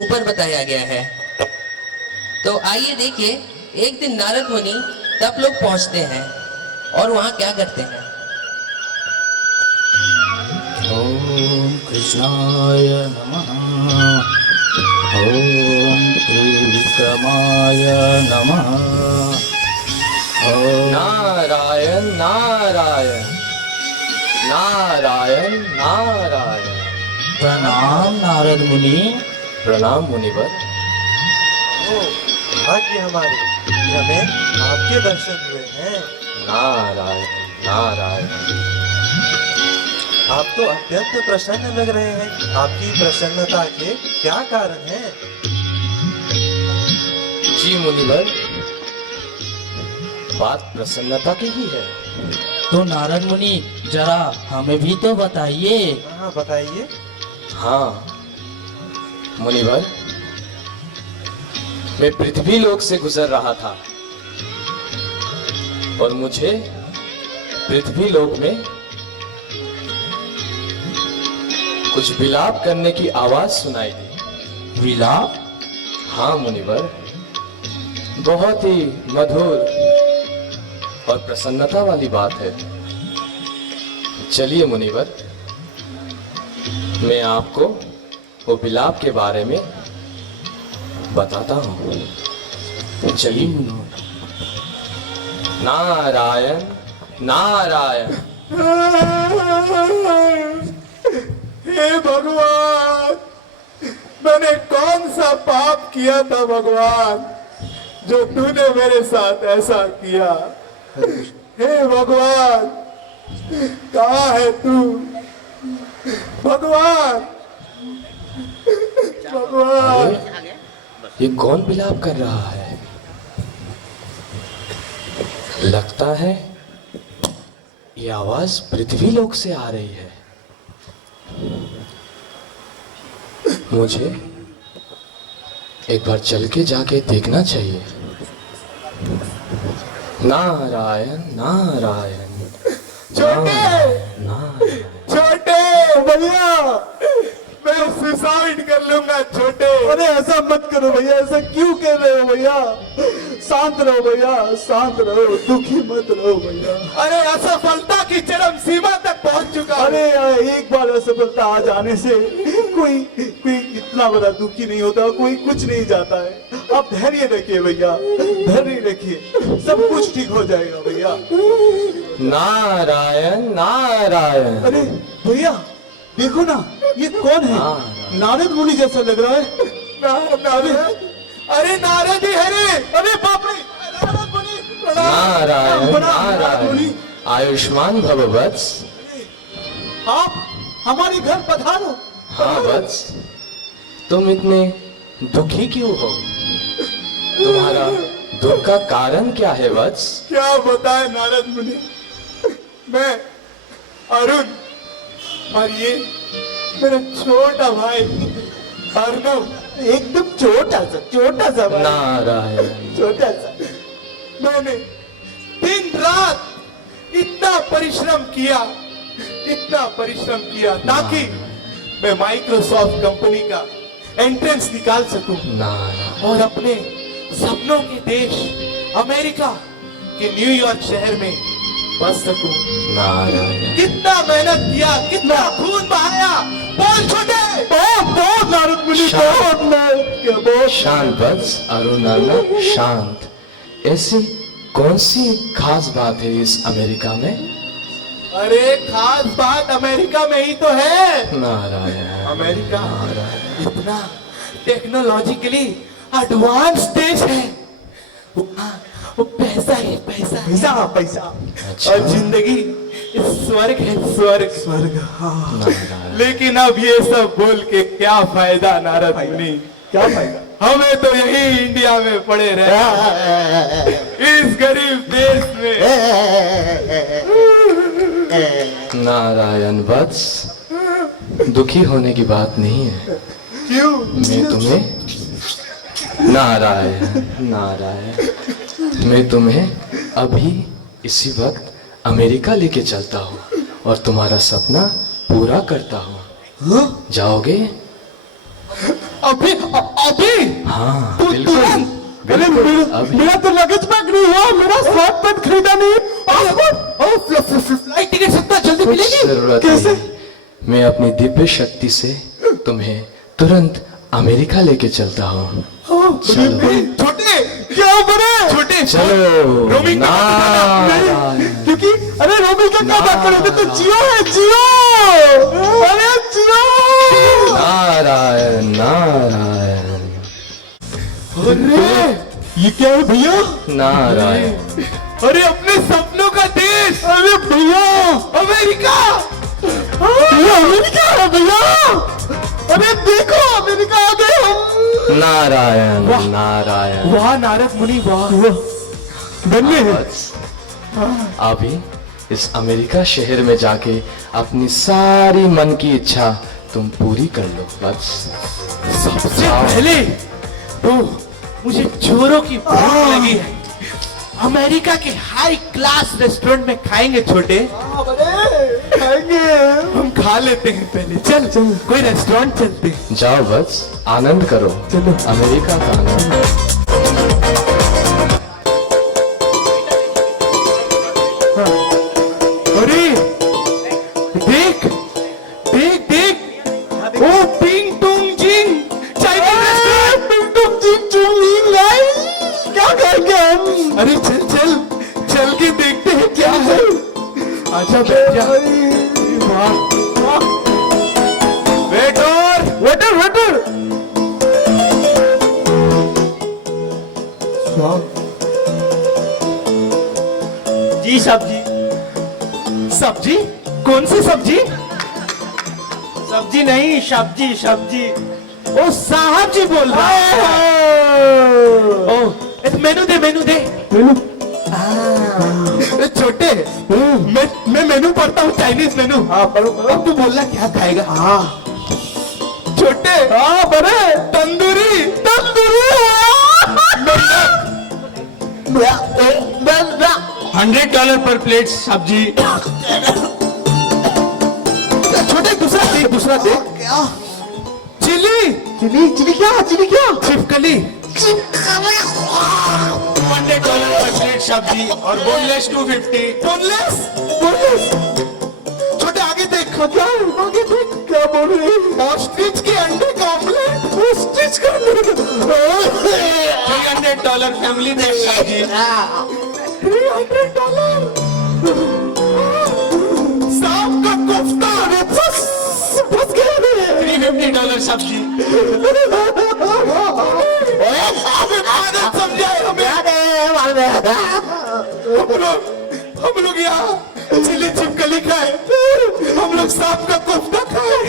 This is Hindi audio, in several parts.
ऊपर बताया गया है। तो आइए देखिए, एक दिन नारद मुनि तप लोग पहुंचते हैं और वहां क्या करते हैं। ओम कृष्णाय नमः। ओम त्रिविक्रमाय नमः। ओम नारायण नारायण नारायण नारायण। प्रणाम नारद मुनि। प्रणाम मुनिवर। भाग्य हमारे कि हमें आपके दर्शन हुए हैं। नारायण नारायण। आप तो अत्यंत प्रसन्न लग रहे हैं। आपकी प्रसन्नता के क्या कारण है? जी मुनिवर, बात प्रसन्नता की ही है। तो नारद मुनि जरा हमें भी तो बताइए। हाँ बताइए। हाँ मुनिवर, मैं पृथ्वी लोक से गुजर रहा था और मुझे पृथ्वी लोक में कुछ विलाप करने की आवाज सुनाई दी। विलाप? हाँ मुनिवर, बहुत ही मधुर और प्रसन्नता वाली बात है। चलिए मुनिवर, मैं आपको वो विलाप के बारे में बताता हूँ। चलिए। नारायण नारायण। हे भगवान, मैंने कौन सा पाप किया था भगवान, जो तूने मेरे साथ ऐसा किया। हे भगवान, कहाँ है तू भगवान? भगवान, ये कौन विलाप कर रहा है? लगता है ये आवाज पृथ्वी लोक से आ रही है। मुझे एक बार चल के जाके देखना चाहिए। नारायण नारायण नारायण। छोटे भैया, मैं सुसाइड कर लूंगा छोटे। अरे ऐसा मत करो भैया, ऐसा क्यों कर रहे हो भैया? शांत रहो भैया, शांत रहो, दुखी मत रहो भैया। अरे असफलता की चरम सीमा तक पहुंच चुका हूं। अरे यार, एक बार असफलता आ जाने से कोई कोई इतना बड़ा दुखी नहीं होता, कोई कुछ नहीं जाता है। आप धैर्य रखिए भैया, धैर्य रखिए, सब कुछ ठीक हो जाएगा भैया। नारायण नारायण। अरे भैया देखो ना, ये कौन है? नारद मुनि जैसा लग रहा है। नारद, अरे नारद ही है रे। अरे बाप रे, नारद मुनि प्रणाम। नारायण प्रणाम, नारद मुनि। नारायण। आयुष्मान भव वत्स। आप हमारे घर पधारो। हाँ वत्स, तुम इतने दुखी क्यों हो? तुम्हारा दुख का कारण क्या है वत्स? क्या बताए नारद मुनि, मैं अरुण और ये मेरा छोटा भाई अर्णव, एकदम छोटा सा भाई, नारायण। छोटा सा। मैंने दिन रात इतना परिश्रम किया ताकि मैं माइक्रोसॉफ्ट कंपनी का एंट्रेंस निकाल सकूं नारायण और अपने सपनों के देश अमेरिका के न्यूयॉर्क शहर में बस सकूं। नारायण। कितना मेहनत किया, कितना खून बहाया। बोल छोटे। बहुत नारद मुनि, बहुत मेहनत किया, बहुत। शांत वत्स, अरुण अर्णव, शांत। ऐसी कौन सी खास बात है इस अमेरिका में? अरे खास बात अमेरिका में ही तो है। नारायण। अमेरिका इतना टेक्नोलॉजिकली एडवांस देश है। वहाँ वो पैसा है, पैसा पैसा। अच्छा। और जिंदगी स्वर्ग है, स्वर्ग। हाँ, नारायण। लेकिन अब ये सब बोल के क्या फायदा नारद मुनि? क्या फायदा? हमें तो यही इंडिया में पड़े रहे, इस गरीब देश में। नारायण वत्स, दुखी होने की बात नहीं है। क्यों? मैं तुम्हें नारायण, मैं तुम्हें अभी इसी वक्त अमेरिका लेके चलता हूँ और तुम्हारा सपना पूरा करता हूँ। जाओगे? अभी अभी हाँ तू बिल्कुल तुरंत अरे बिल्कुल अभी मेरा तो लगेज पैक नहीं हुआ, मेरा शॉर्ट पैंट खरीदा नहीं। फ्लाइट टिकट इतना जल्दी कुछ मिलेगी? जरूरत कैसे? नहीं। मैं अपनी दिव्य शक्ति से तुम्हें तुरंत अमेरिका लेके चलता हूँ। चलो छोटे क्या बड़े छोटे चलो रोमिंग का नारायण क्योंकि अरे रोमिल का क्या बात करोगे, तो जियो है जियो, अरे जियो। नारायण नारायण अरे ये क्या है भैया? नारायण। अरे अपने सपनों का देश अरे भैया अमेरिका। ये अमेरिका है भैया, अरे देखो अमेरिका आ गए हम। नारायण नारायण। वाह नारद मुनि वाह। धन्य है। बस अभी इस अमेरिका शहर में जाके अपनी सारी मन की इच्छा तुम पूरी कर लो बस। सबसे पहले तो मुझे चोरों की भूख लगी है। अमेरिका के हाई क्लास रेस्टोरेंट में खाएंगे छोटे। खाएंगे। हम खा लेते हैं पहले। चल चल कोई रेस्टोरेंट चलते हैं। जाओ बस आनंद करो चलो। अमेरिका का आनंद। अरे देख देख देख ओ पिंग टुंग जिंग चाइनीज रेस्टोरेंट। पिंग टुंग जिंग चुंग लिंग लाई, क्या खाएंगे हम? अरे चल चल चल के देखते हैं क्या है। आजा बैठ जा। Waiter waiter waiter. जी सब्जी। सब्जी कौन सी सब्जी? सब्जी नहीं, सब्जी सब्जी। ओ साहब जी बोल रहा है। ओ मेनू दे मेनू दे। ए, छोटे मैं मेनू पढ़ता हूँ चाइनीज मेनू। हाँ पढ़ो पढ़ो। अब तू बोलना क्या खाएगा? हाँ छोटे हाँ बड़े। तंदूरी तंदूरी। $100 पर प्लेट सब्जी। छोटे दूसरा देख दूसरा देख। क्या? चिली चिली चिली क्या? चिली क्या? छिपकली। $100 पर प्लेट सब्जी और बोनलेस 250। Boneless boneless. छोटे आगे देख। क्या आगे देख, क्या बोल रहे हैं? ऑस्ट्रिच के अंडे का ऑमलेट। स्टिच करने $300 फैमिली पैक सब्जी। $300। सांप का कोफ्ता। बस गया मैं। $350 सब्जी। आदत समझाए हमें। हम लोग यहाँ चिली छिपकली खाए, हम लोग सांप का कोफ्ता खाए।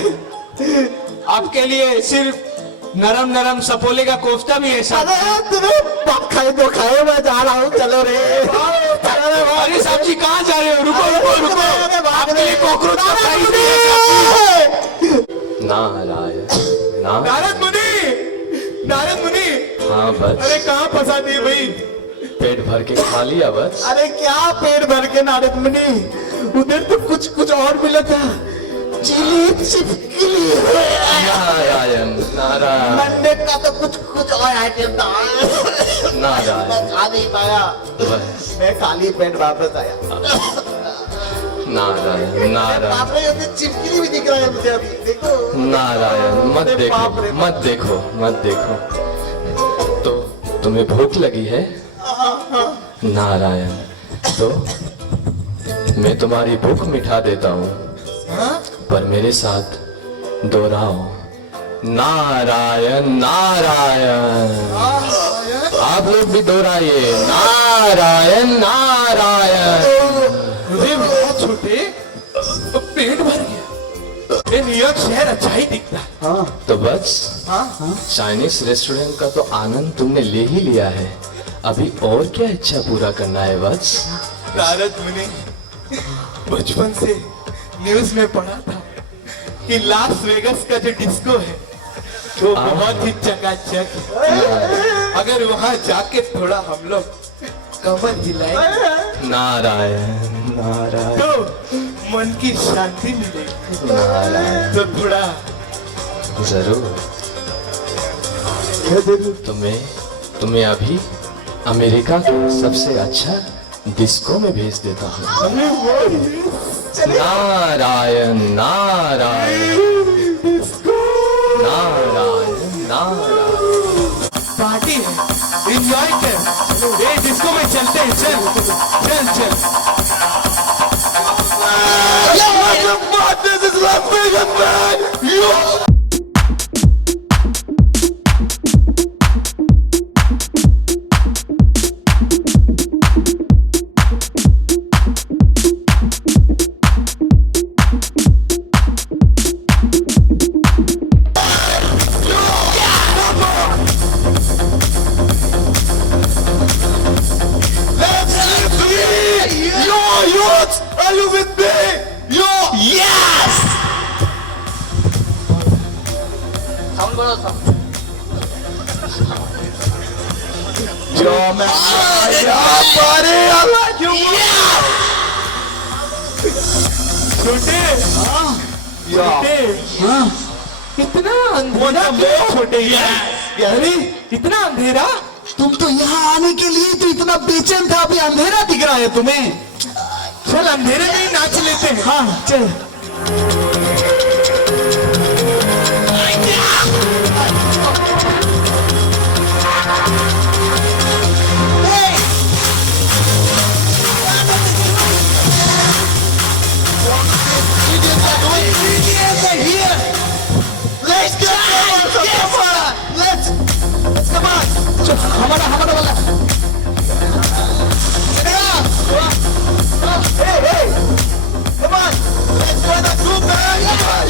आपके लिए सिर्फ नरम नरम सपोले का कोफ्ता भी है साहब। अरे तुम्हें बाप खाए तो खाए, मैं जा रहा हूँ, चलो रे। अरे साहब जी कहाँ जा रहे हो? रुको रुको रुको, आपके लिए कॉकरोच का प्राइस भी है साहब जी। नारायण नारायण। नारद मुनि नारद मुनि। हाँ बस अरे कहाँ फंसा दिए भाई? पेट भर के खा लिया बस। अरे क्या पेट भर के नारद मुनि, उधर तो कुछ कुछ और मिला था। चिली छिपकली। नारायण नारायण मंडे का तो कुछ कुछ और आइटम था, नारायण। मैं खा नहीं पाया, बस मैं खाली पेट वापस आया। नारायण नारायण बाप रे, ये चिपकली भी दिख रहा है मुझे अभी, देखो। नारायण। मत अरे बाप रे देखो मत देखो मत देखो। तो तुम्हें भूख लगी है? नारायण। तो मैं तुम्हारी भूख मिटा देता हूँ, पर मेरे साथ दोहराओ नारायण नारायण। आप लोग भी दोहराइए नारायण नारायण। अरे वाह छोटे, पेट भर गया। ये न्यूयॉर्क शहर अच्छा ही दिखता है। तो बस चाइनीज रेस्टोरेंट का तो आनंद तुमने ले ही लिया है, अभी और क्या इच्छा पूरा करना है बस? नारद मुनि, बचपन से न्यूज में पढ़ा था कि लास वेगस का जो डिस्को है वो बहुत ही चकाचक है। अगर वहां जाके थोड़ा हम लोग कमर हिलाए नारायण नारायण तो मन की शांति मिलेगी। नारायण। तो थोड़ा जरूर तुम्हें अभी अमेरिका के सबसे अच्छा डिस्को में भेज देता हूँ। नारायण नारायण नारायण नारायण। पार्टी है, एंजॉय कर। ये डिस्को में चलते हैं, चल चल चल। This is Las Vegas, man! Yo! Are you with me? Yo! Yes! Yo, man. Buddy, I like you. छोटे, इतना अंधेरा क्यों छोटे? अरे इतना अंधेरा? तुम तो यहाँ आने के लिए तो इतना बेचैन था, अभी अंधेरा दिख रहा है तुम्हें। चल अंधेरे में ही नाच लेते हैं। हाँ चल। हमारा वाला come on, let's go to group, man.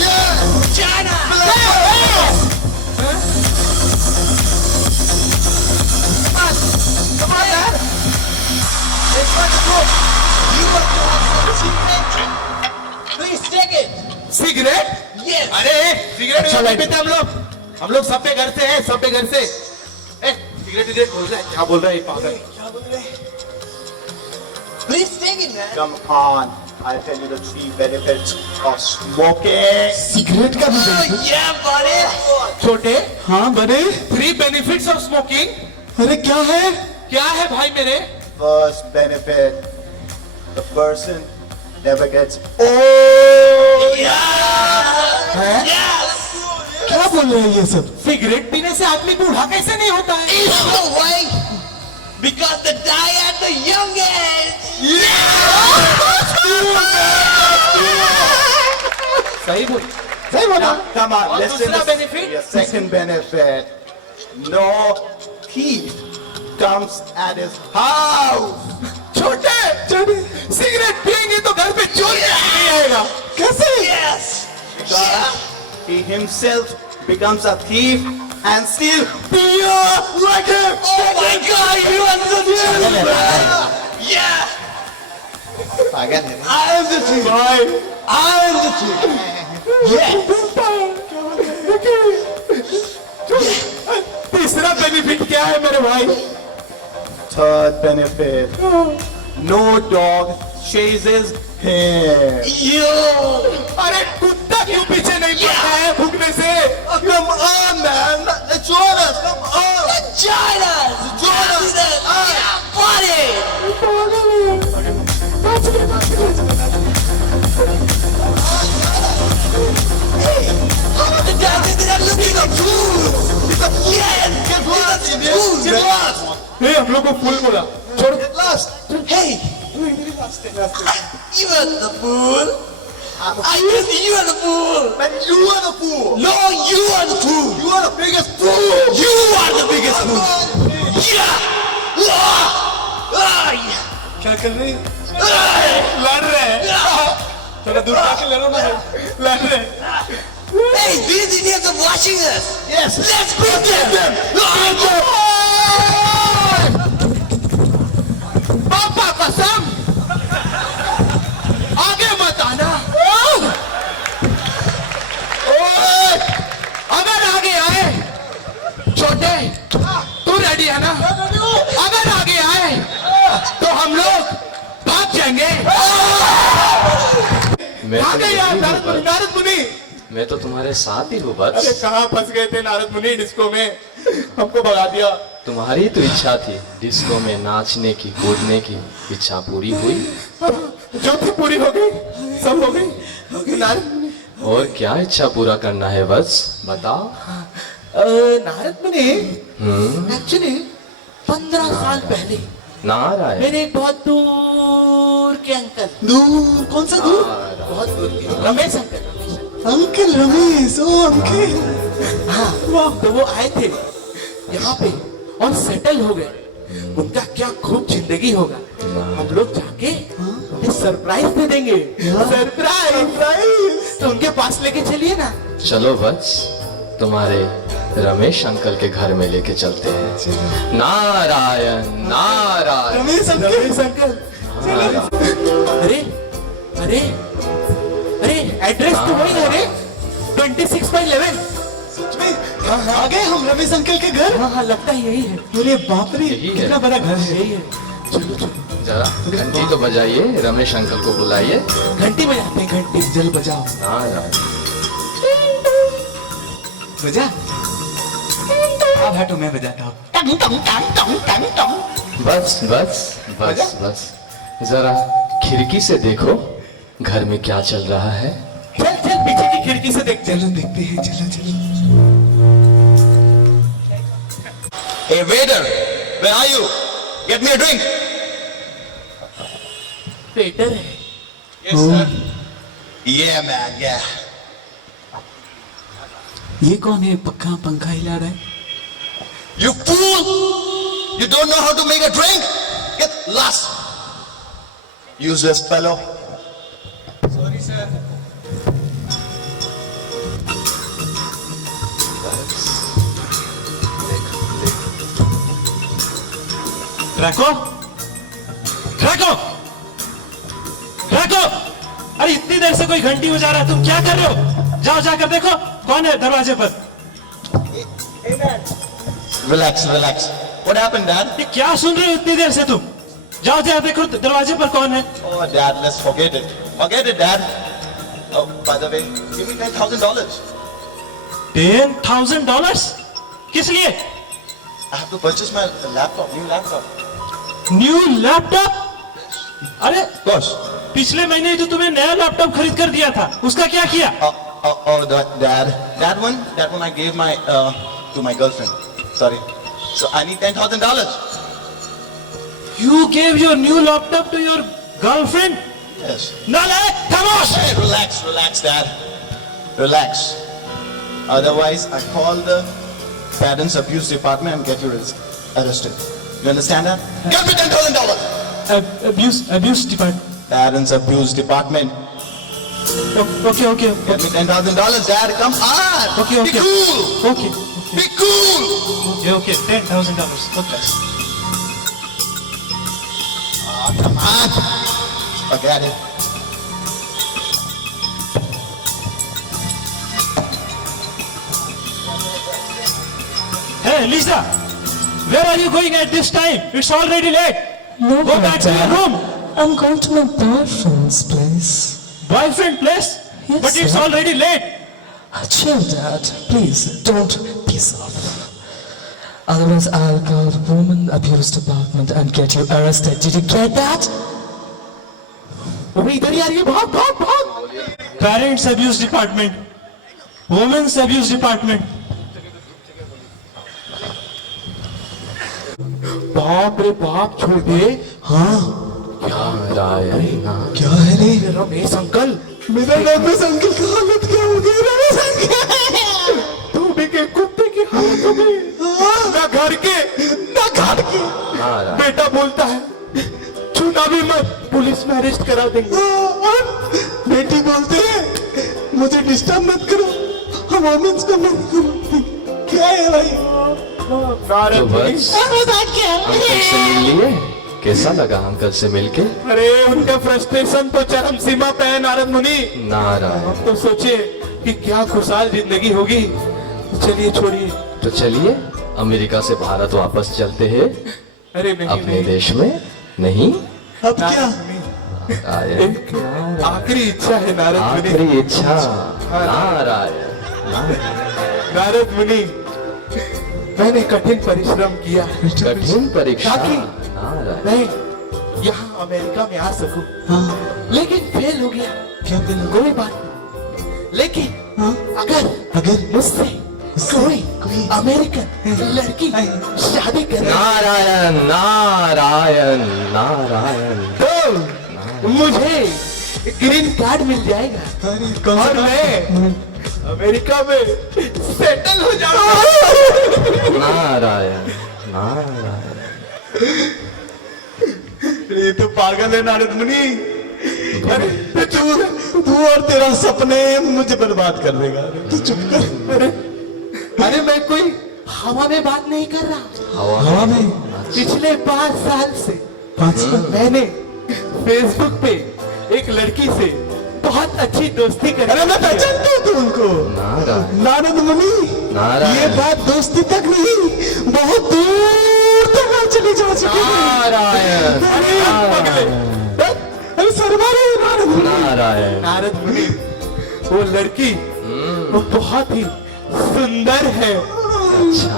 Yeah, China. Come on, man. Let's go to group. You want to have some cigarette? Please take it. Cigarette? Yes. अरे सिगरेट नहीं पीते हम लोग सब पे घर से हैं, सब पे घर से। सिगरेट बोल रहा है, क्या बोल रहा है पागल? Please take it, man. Come on, I'll tell you the 3 benefits of smoking. Cigarette का भी Oh, yeah, buddy. छोटे, हाँ बड़े। 3 benefits of smoking. अरे क्या है? क्या है भाई मेरे? First benefit, the person never gets क्या बोल रहे हैं ये सब? सिगरेट पीने से आदमी बूढ़ा कैसे नहीं होता है? No way. Because they die at the young age. सही बोल। Now, come on, और listen दूसरा to benefit? your second benefit. No thief comes at his house. छोटे, सिगरेट पिएंगे तो घर पे चोर नहीं आएगा। कैसे? Yes. Because he himself becomes a thief and steal beer like him. Oh my God, you are so gentleman. Yeah. I am the thief. I am the thief. Yes. तीसरा बेनिफिट क्या है मेरे भाई? Third benefit. No dog chases him. You. अरे कुत्ता क्यों पीछे नहीं पड़ता है भूखने से? Come on, man. Join us. Come on. Join us. Join us. Yeah, buddy. Hey, the guy did that looking a fool. Yes, get lost, man. Get lost. ये हम लोग को फूल बोला। छोड़। Get lost. Hey, you are the fool. I guess you are the fool. Man, you are the fool. No, you are the fool. You are the biggest fool. You are the biggest fool. Yeah. Yeah. क्या कर रहे हैं? लड़ रहे हैं। थोड़ा दूर जाके लड़ो ना। लड़ रहे हैं। Hey, these idiots are watching us. Yes. Let's beat them. पापा कसम, आगे मत आना। अगर आगे आए, छोटे, तू रेडी है ना? अगर आगे आए, तो हम लोग भाग जाएंगे। मैं तो आगे यार, यही हूँ नारद मुनि। मैं तो तुम्हारे साथ ही हूँ अरे बस। कहाँ फंस गए थे नारद मुनि डिस्को में? हमको भगा दिया। तुम्हारी तो इच्छा थी डिस्को में नाचने की, कूदने की। इच्छा पूरी हुई? जो थी पूरी हो गई, सब हो गई। नारद मुनि, और क्या इच्छा पूरा करना है बस बताओ। नारद मुनि, एक्चुअली 15 साल पहले नारायण। मेरे एक बहुत दूर के अंकल, दूर? कौन सा दूर? बहुत दूर के रमेश अंकल, अंकल रमेश, ओ अंकल। हाँ, तो वो आए थे यहाँ पे और सेटल हो गए। उनका क्या खूब जिंदगी होगा। हम लोग जाके सरप्राइज दे देंगे। सरप्राइज तो उनके पास लेके चलिए ना। चलो बस तुम्हारे रमेश अंकल के घर में लेके चलते हैं। नारायण नारायण। रमेश अंकल, रमेश अंकल, अरे अरे अरे एड्रेस तो वही है रे, 26/11। सच में आ गए हम रमेश अंकल के घर? हाँ हाँ, लगता है यही है। अरे बाप रे, यही है। कितना बड़ा घर है। यही है। चलो चलो, जरा घंटी तो बजाइए, रमेश अंकल को बुलाइए। घंटी बजाते हैं, घंटी जल बजाओ। नारायण। बजा? अब हटो, मैं बजाता हूँ। बस बस बस बस, जरा खिड़की से देखो घर में क्या चल रहा है। चल चल, पीछे की खिड़की से देख। चलो देखते हैं, चलो चलो। Hey waiter, where are you? Get me a drink. Waiter है। Yes sir. Yeah man, yeah. ये कौन है? पक्का पंखा हिला रहा है। You fool! You don't know how to make a drink? Get lost. Useless fellow. Sorry sir. ट्रैको, ट्रैको, ट्रैको! अरे इतनी देर से कोई घंटी बजा रहा है, तुम क्या कर रहे हो? जाओ जाकर देखो कौन है दरवाजे पर। Relax, relax. What happened, Dad? ये क्या सुन रहे हो इतनी देर से तुम? जाओ जाओ देखो दरवाजे पर कौन है। Oh, Dad, let's forget it. Forget it, Dad. Oh, by the way, give me $10,000. $10,000? किस लिए? I have to purchase my laptop, new laptop. New laptop? अरे Of course. पिछले महीने ही तो तुम्हें नया लैपटॉप खरीद कर दिया था, उसका क्या किया? That one I gave to my girlfriend. Sorry. So I need $10,000. You gave your new laptop to your girlfriend? Yes. नालायक, खामोश! Hey, relax, Dad. Relax. Otherwise, I call the parents abuse department and get you arrested. You understand that? Get me $10,000. Abuse department. Parents abuse department. Okay. Get me $10,000, Dad. Come on. Okay. Be cool. Okay. Be cool. Okay. $10,000. Okay. Oh, come on. Forget it. Hey, Lisa, where are you going at this time? It's already late. No, Go back to your room. I'm going to my boyfriend's place. Boyfriend place? Yes, But it's sir. already late. Chill, Dad. Please, don't piss off. Otherwise, I'll call the woman abuse department and get you arrested. Did you get that? अभी इधर ही आ रही है, भाग। Parents abuse department. Women's abuse department. बाप रे बाप, छोड़ दे। हाँ, नारायण। क्या है रे? रमेश अंकल, मेरा रमेश अंकल की हालत क्या हो गई? रमेश अंकल, धोबी के कुत्ते की हालत हो गई। ना घर के, ना घर की। नारायण। बेटा बोलता है छूना भी मत, पुलिस में अरेस्ट करा देंगे। और बेटी बोलते हैं मुझे डिस्टर्ब मत करो, हम वोमेंस को मत करो। क्या है भाई? तो बस अंकल से मिल लिए? कैसा लगा अंकल से मिलके? अरे उनका फ्रस्ट्रेशन तो चरम सीमा पे है नारद मुनि। नारायण। हम तो सोचे कि क्या खुशहाल जिंदगी होगी। चलिए छोड़िए। तो चलिए अमेरिका से भारत वापस चलते हैं अरे नहीं अपने नहीं। देश में। नहीं? अब क्या? नारायण। एक आखिरी इच्छा है नारद मुनि। आखिरी इच्छा। नारायण। नारद मुनि, मैंने कठिन परिश्रम किया कठिन परीक्षा ताकि नारायण मैं यहाँ अमेरिका में आ सकूं, हाँ लेकिन फेल हो गया। क्या दिन कोई बात नहीं, लेकिन हाँ अगर मुझसे कोई अमेरिकन लड़की शादी करे नारायण नारायण नारायण तो मुझे ग्रीन कार्ड मिल जाएगा अरे कौन और सा मैं अमेरिका में सेटल हो जाऊंगा। नारायण नारायण ये तो पागल है नारद मुनि। अरे तू और तेरा सपने मुझे बर्बाद कर देगा। तू चुप कर। अरे मैं कोई हवा में बात नहीं कर रहा। हवा में पिछले 5 साल से 5 साल मैंने फेसबुक पे एक लड़की से बहुत अच्छी दोस्ती करी। अरे मैं पहचानता हूँ तुमको नारायण नारद मुनि। नारायण। ये बात दोस्ती तक नहीं बहुत दूर तक आ चली जा चुकी है। नारायण अरे सरवारे नारद मुनि। नारायण नारद मुनि, वो लड़की वो बहुत ही सुंदर है, अच्छा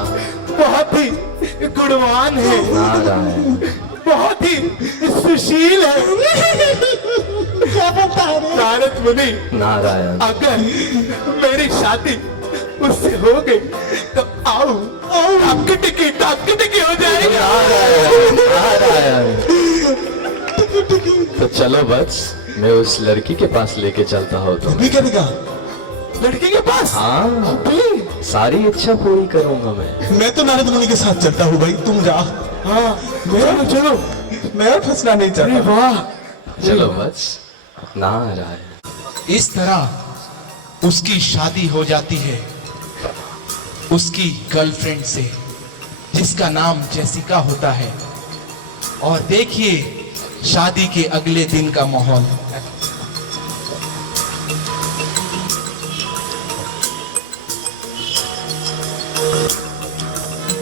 बहुत ही गुणवान है, नारायण बहुत ही सुशील है। क्या बता रहे? नारद मुनि, नारायण अगर मेरी शादी उससे हो गई तो आओ आपकी टिकट हो जाएगा। नारायण तो चलो बस मैं उस लड़की के पास लेके चलता हूँ तो अभी क्या निकाह? लड़की के पास हाँ सारी इच्छा पूरी करूंगा मैं मैं तो नारद मुनि के साथ चलता हूँ भाई, तुम जा। हाँ मैं चलो। मैं और फंसना नहीं अरे चाहता। वाह, चलो बस नारायण इस तरह उसकी शादी हो जाती है उसकी गर्लफ्रेंड से, जिसका नाम जेसिका होता है। और देखिए शादी के अगले दिन का माहौल।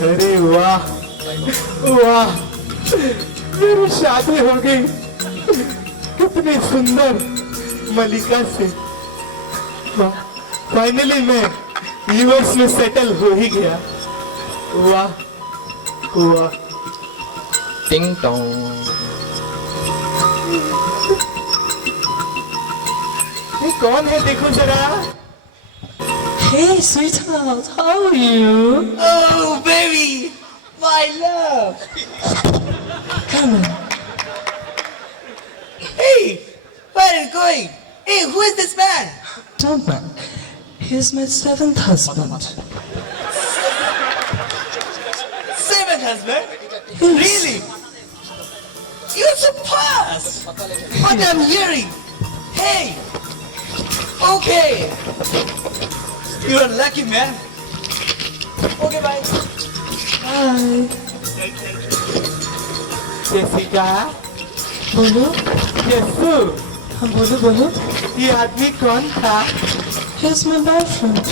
अरे वाह वाह, मेरी शादी हो गई कितनी सुंदर मलिका से। फाइनली मैं यूएस में सेटल हो ही गया। वाह वाह। टिंग टोंग ये कौन है देखो जरा। Hey, sweetheart, how are you? Oh baby, my love. Come in. Hey, where are you going? Hey, who is this man? Don't mind. He's my 7th husband. 7th husband? Really? You're so fast. What I'm hearing. Hey. Okay. You're a lucky man. Okay, bye. Hi. Jessica, बोलो यस्सु, हाँ बोलो बोलो ये आदमी कौन था? He's my boyfriend.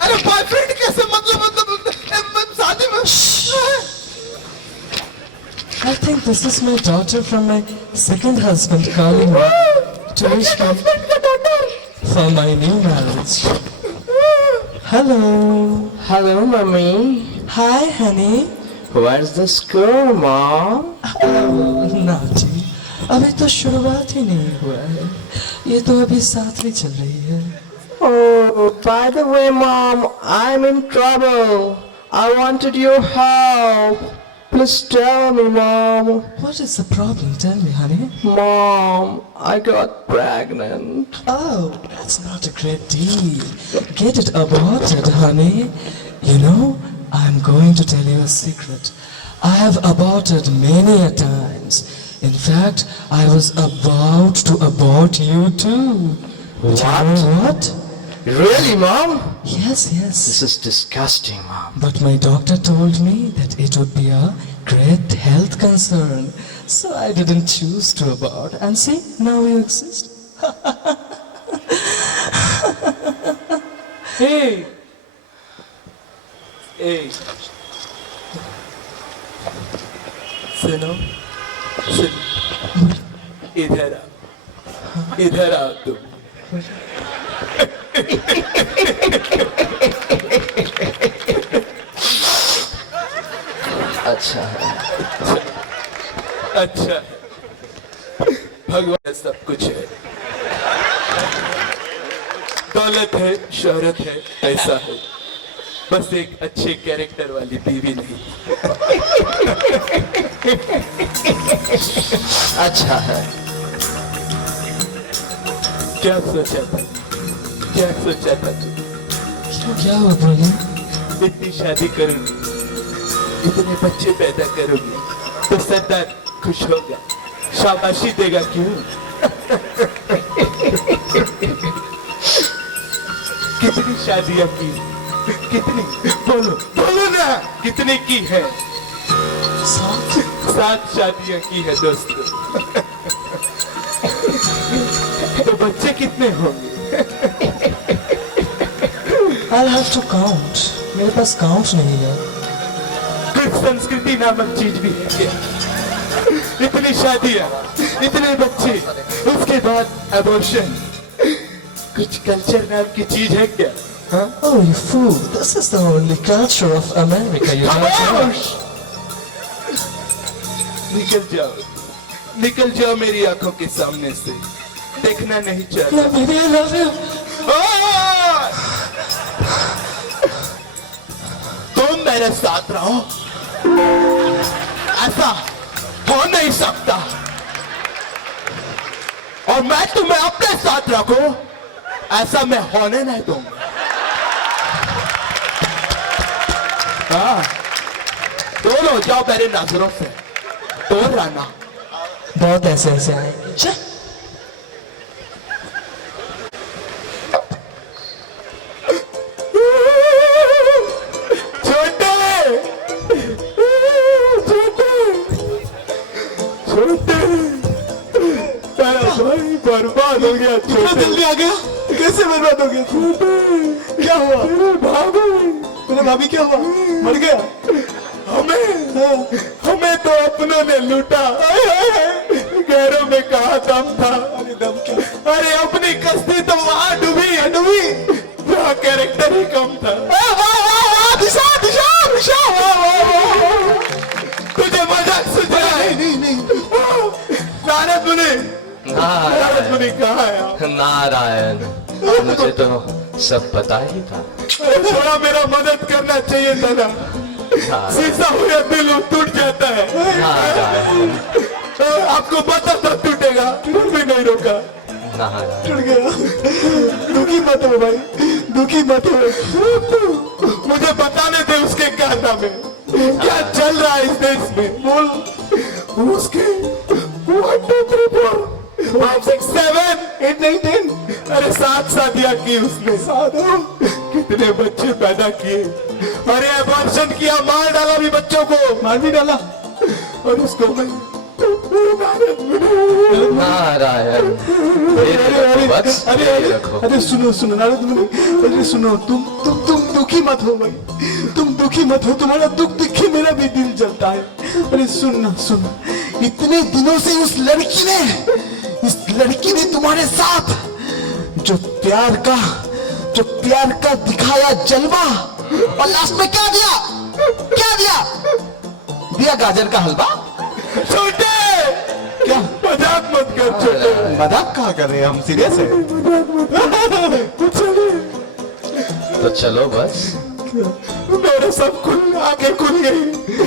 अरे बॉयफ्रेंड कैसे मतलब शादी में? I think this is my daughter from my 2nd husband calling me to wish me for my new marriage. Hello. Hello mummy Hi, honey. where's the school mom नाटी, अभी तो शुरुआत ही नहीं हुआ है, ये तो अभी 7वीं चल रही है। Oh, by the way, Mom, I'm in trouble. I wanted your help. Please tell me, Mom. What is the problem? Tell me, honey. Mom, I got pregnant. Oh, that's not a great deal. Get it aborted, honey. You know, I'm going to tell you a secret. I have aborted many a times. In fact, I was about to abort you too. But you know what? Really, Mom? Yes, yes. This is disgusting, Mom. But my doctor told me that it would be a great health concern. So I didn't choose to abort. And see, now you exist. Hey, hey, सुनो, इधर आओ, इधर आओ तुम। अच्छा है। अच्छा, भगवान सब कुछ है, दौलत है, शोहरत है, पैसा है, बस एक अच्छे कैरेक्टर वाली बीवी नहीं। अच्छा है। क्या सोचा था, क्या सोचा था तू? क्या हुआ ब्रदर? इतनी शादी करूंगी, इतने बच्चे पैदा करूंगी तो सरदार खुश होगा, शाबाशी देगा क्यों? कितनी शादियां की, कितनी, बोलो बोलो ना, कितनी की है? 7 शादियां की है दोस्तों। तो बच्चे कितने होंगे? I'll have to count. मेरे पास काउंट नहीं है। कुछ संस्कृति नामक चीज भी है क्या? इतनी शादियां, इतने बच्चे, उसके बाद अबॉर्शन, कुछ कल्चर नाम की चीज है क्या? हाँ? Oh, you fool! This is the only culture of America. You don't know. खामोश! निकल जाओ मेरी आंखों के सामने से, देखना नहीं चाहता। No, baby, I love you. तुम मेरे साथ रहो, ऐसा हो नहीं सकता, और मैं तुम्हें अपने साथ रखूं, ऐसा मैं होने नहीं दूंगा। हाँ, दूर हो जाओ मेरी नजरों से, दूर रहना। बहुत ऐसे ऐसे आए। बर्बाद हो गया, जल्दी आ गया, कैसे बर्बाद हो गया? क्या हुआ? मेरे भाभी क्या हुआ? मर गया? हमें तो अपनों ने लूटा, गैरों में कहा दम था। अरे दम क्या? अरे अपनी कश्ती तो वहां डूबी, जहाँ कैरेक्टर ही कम था। दिशा दिशा दिशा, तुझे मजाक सूझ रहा है? नहीं। नारद मुनि, नारद मुनि कहाँ है? नारायण, मुझे तो सब पता ही था। थोड़ा मेरा मदद करना चाहिए था ना, शीशा हुआ दिल टूट जाता है। नारायण, आपको पता था टूटेगा, फिर भी नहीं रोका। नारायण, टूट गया। दुखी मत हो भाई, दुखी मत हो। मुझे बताने थे उसके कारनामे, क्या चल रहा है इस देश में। बोल उसके 1 2 3 4 5 6 7 8 9 10, अरे 7 शादियां की उसने, 7 कितने बच्चे पैदा किए, अरे अबॉर्शन किया, मार डाला भी बच्चों को, मार भी डाला। और उसको मैं नारायण, अरे सुनो नारद मुनि, अरे सुनो, तुम दुखी मत हो भाई, तुम दुखी मत हो, तुम्हारा दुख देख के मेरा भी दिल जलता है। अरे सुन, इतने दिनों से इस लड़की ने तुम्हारे साथ जो प्यार का दिखाया जलवा, और लास्ट में क्या दिया? दिया गाजर का हलवा। छोटे, क्या मजाक मत कर छोटे। मजाक कहाँ कर रहे हैं हम, सीरियस है। तो चलो बस मेरे सब आंखें खुल गई,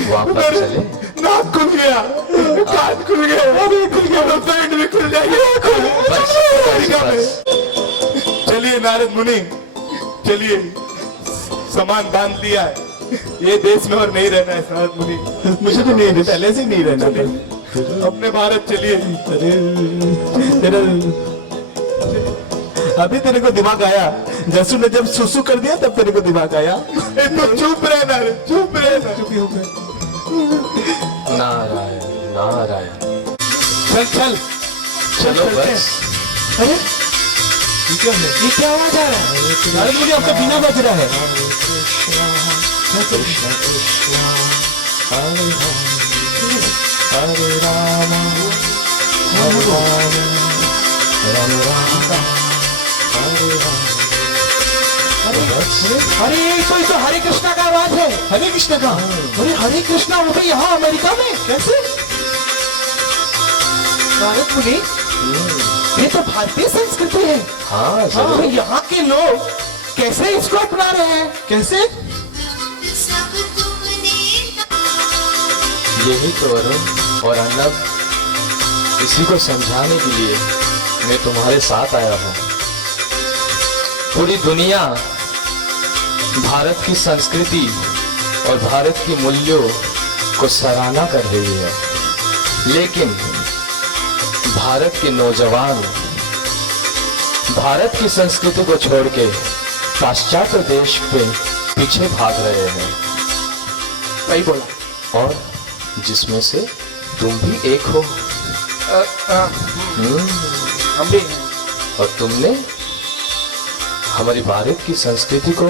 वापस चले। नाक खुल गया, कान खुल गया, पैंट भी खुल जाएगी। चलिए नारद मुनि, चलिए, सामान बांध दिया है, ये देश में और नहीं रहना है नारद मुनि। मुझे तो नहीं, पहले से नहीं रहना था। अपने भारत चलिए। अरे अभी तेरे को दिमाग आया, जसू ने जब सुसु कर दिया तब तेरे को दिमाग आया। तो चुप रहना, चुप चुप ही हो गए। नारायण, चल चलो बस। अरे ये क्या आवाज आ रहा है? नारद मुनि, आपका बिना बज रहा है। हरे राम, हरे राम, राम राम, हरे राम, अरे कोई तो हरे कृष्णा का आवाज है। हरे कृष्ण का? अरे हरे कृष्णा हो गई यहाँ अमेरिका में कैसे? नारद मुनि, ये तो भारतीय संस्कृति है। हाँ जरूर। यहाँ के लोग कैसे इसको अपना रहे हैं? कैसे? यही तो अरुण और अर्णव, इसी को समझाने के लिए मैं तुम्हारे साथ आया हूँ। पूरी दुनिया भारत की संस्कृति और भारत की मूल्यों को सराहना कर रही है, लेकिन भारत के नौजवान भारत की संस्कृति को छोड़ के पाश्चात्य देश पे पीछे भाग रहे हैं। सही बोला। और जिसमें से तुम भी एक हो। हम भी। और तुमने हमारी भारत की संस्कृति को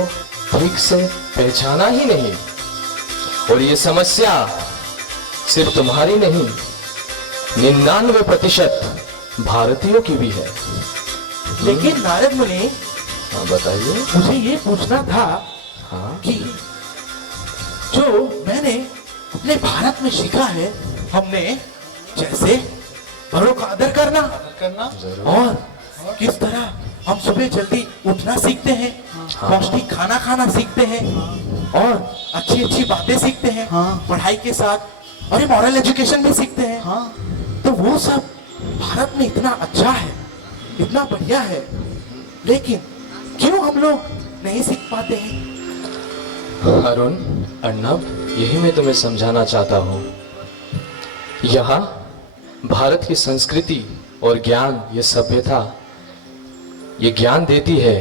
ठीक से पहचाना ही नहीं। और ये समस्या सिर्फ तुम्हारी नहीं, 99% भारतीयों की भी है। लेकिन नारद मुनि, हाँ बताइए। मुझे ये पूछना था हाँ कि जो मैंने अपने भारत में सीखा है, हमने जैसे बड़ों का आदर करना और किस तरह हम सुबह जल्दी उठना सीखते हैं, पौष्टिक खाना खाना सीखते हैं और अच्छी अच्छी बातें सीखते हैं पढ़ाई के साथ, और मॉरल एजुकेशन भी सीखते हैं। तो वो सब भारत में इतना अच्छा है, इतना बढ़िया है, लेकिन क्यों हम लोग नहीं सीख पाते हैं? अरुण, अर्णव, यही मैं तुम्हें समझाना चाहता हूँ। यहाँ भारत की संस्कृति और ज्ञान, ये सभ्यता, ये ज्ञान देती है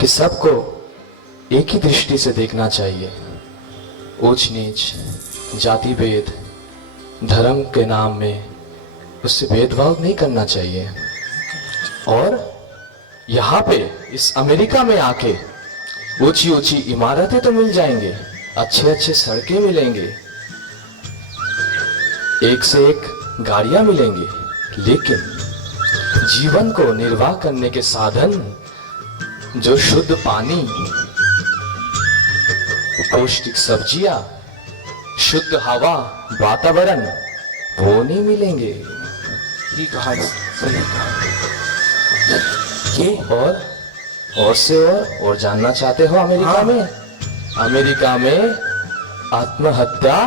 कि सबको एक ही दृष्टि से देखना चाहिए। ऊंच नीच, जाति भेद, धर्म के नाम में उससे भेदभाव नहीं करना चाहिए। और यहाँ पे इस अमेरिका में आके ऊंची ऊंची इमारतें तो मिल जाएंगे, अच्छे अच्छे सड़कें मिलेंगे, एक से एक गाड़ियां मिलेंगे, लेकिन जीवन को निर्वाह करने के साधन, जो शुद्ध पानी, पौष्टिक सब्जियां, शुद्ध हवा, वातावरण, वो नहीं मिलेंगे। ठीक कहा, सही कहा। ये और से और जानना चाहते हो अमेरिका में? अमेरिका में आत्महत्या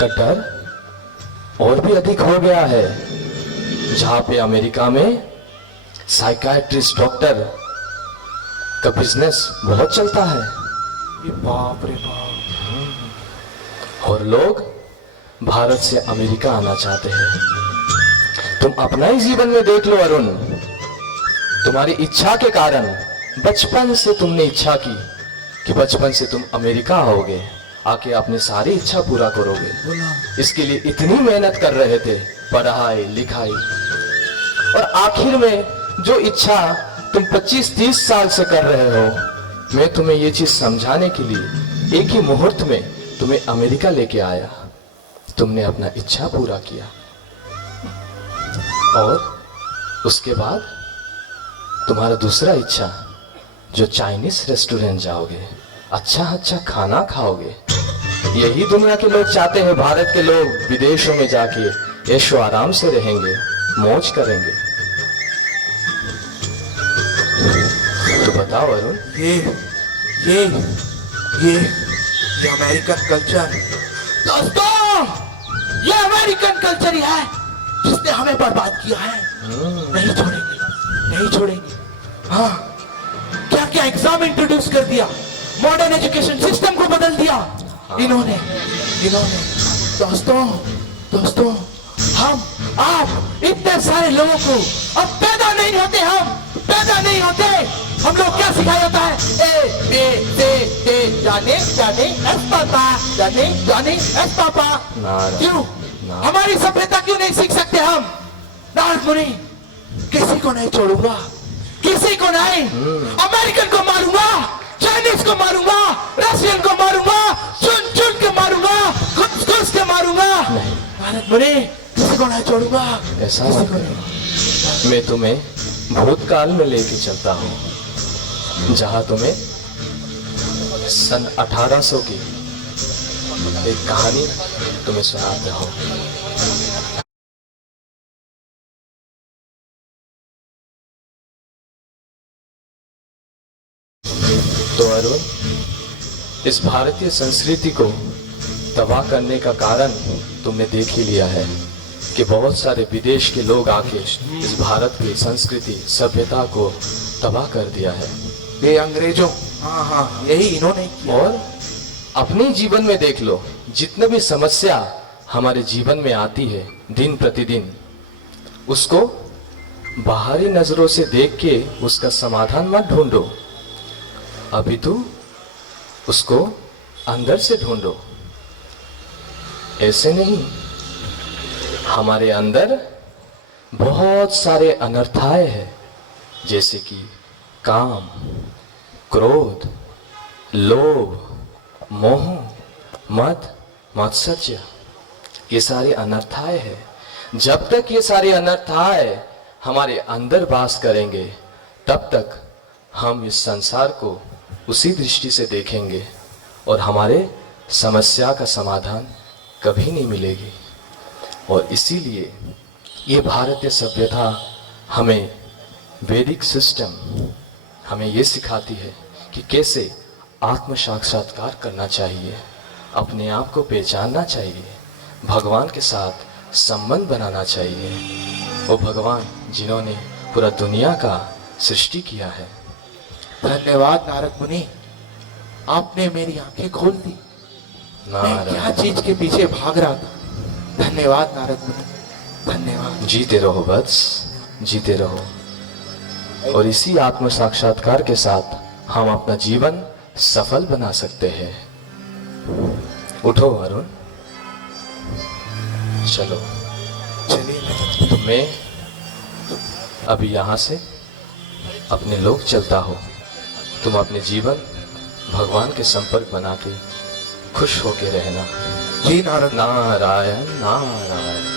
का डर और भी अधिक हो गया है, जहां पे अमेरिका में साइकियाट्रिस्ट डॉक्टर का बिजनेस बहुत चलता है। बाप रे बाप। और लोग भारत से अमेरिका आना चाहते हैं। तुम अपना ही जीवन में देख लो अरुण, तुम्हारी इच्छा के कारण बचपन से तुमने इच्छा की कि बचपन से तुम अमेरिका आओगे, आके अपनी सारी इच्छा पूरा करोगे। इसके लिए इतनी मेहनत कर रहे थे, पढ़ाई लिखाई, और आखिर में जो इच्छा तुम 25-30 साल से कर रहे हो, मैं तुम्हें ये चीज समझाने के लिए एक ही मुहूर्त में तुम्हें अमेरिका लेके आया। तुमने अपना इच्छा पूरा किया और उसके बाद तुम्हारा दूसरा इच्छा, जो चाइनीज रेस्टोरेंट जाओगे, अच्छा अच्छा खाना खाओगे। यही दुनिया के लोग चाहते हैं। भारत के लोग विदेशों में जाके ऐशो आराम से रहेंगे, मौज करेंगे। तो बताओ अरुण, ये अमेरिकन कल्चर, दोस्तों, ये अमेरिकन कल्चर ही है जिसने हमें बर्बाद किया है। नहीं छोड़ेंगे, नहीं छोड़ेंगे। हाँ, क्या क्या एग्जाम इंट्रोड्यूस कर दिया, मॉडर्न एजुकेशन सिस्टम को बदल दिया इन्होंने। दोस्तों, हम आप इतने सारे लोगों को अब पैदा नहीं होते, हम लोग क्या सिखाया जाता है? ए बी सी जाने एस पापा। क्यों हमारी सभ्यता क्यों नहीं सीख सकते हम? नारद मुनि, किसी को नहीं छोड़ूंगा, किसी को नहीं। अमेरिकन को मारूंगा, चाइनीज को मारूंगा, रशियन को मारूंगा, चुन के मारूंगा, घुस के मारूंगा। नारद मुनि, किसी को नहीं छोड़ूंगा। ऐसा मत करो। मैं तुम्हें भूतकाल में लेके चलता हूं, जहां तुम्हें सन 1800 की एक कहानी तुम्हें सुनाता हूं। तो अरुण, इस भारतीय संस्कृति को तबाह करने का कारण तुमने देख ही लिया है कि बहुत सारे विदेश के लोग आके इस भारत की संस्कृति सभ्यता को तबाह कर दिया है। ये अंग्रेजों, हाँ यही इन्होंने किया। और अपने जीवन में देख लो, जितने भी समस्या हमारे जीवन में आती है दिन प्रतिदिन, उसको बाहरी नजरों से देख के उसका समाधान मत ढूंढो, अभी तो उसको अंदर से ढूंढो। ऐसे नहीं, हमारे अंदर बहुत सारे अनर्थाए हैं, जैसे कि काम, क्रोध, लोभ, मोह, मद, मात्सर्य, ये सारे अनर्थाए हैं। जब तक ये सारे अनर्थाए हमारे अंदर वास करेंगे, तब तक हम इस संसार को उसी दृष्टि से देखेंगे और हमारे समस्या का समाधान कभी नहीं मिलेगी। और इसीलिए ये भारतीय सभ्यता हमें, वैदिक सिस्टम हमें ये सिखाती है कि कैसे आत्म साक्षात्कार करना चाहिए, अपने आप को पहचानना चाहिए, भगवान के साथ संबंध बनाना चाहिए। वो भगवान जिन्होंने पूरा दुनिया का सृष्टि किया है। धन्यवाद नारद मुनि, आपने मेरी आंखें खोल दी। मैं क्या चीज के पीछे भाग रहा था। धन्यवाद नारद मुनि, धन्यवाद। जीते रहो वत्स, जीते रहो। और इसी आत्म साक्षात्कार के साथ हम अपना जीवन सफल बना सकते हैं। उठो अरुण, चलो। चलिए। तो मैं अभी यहाँ से अपने लोग चलता हो, तुम अपने जीवन भगवान के संपर्क बना के खुश होके रहना। जी नारद। नारायण नारायण।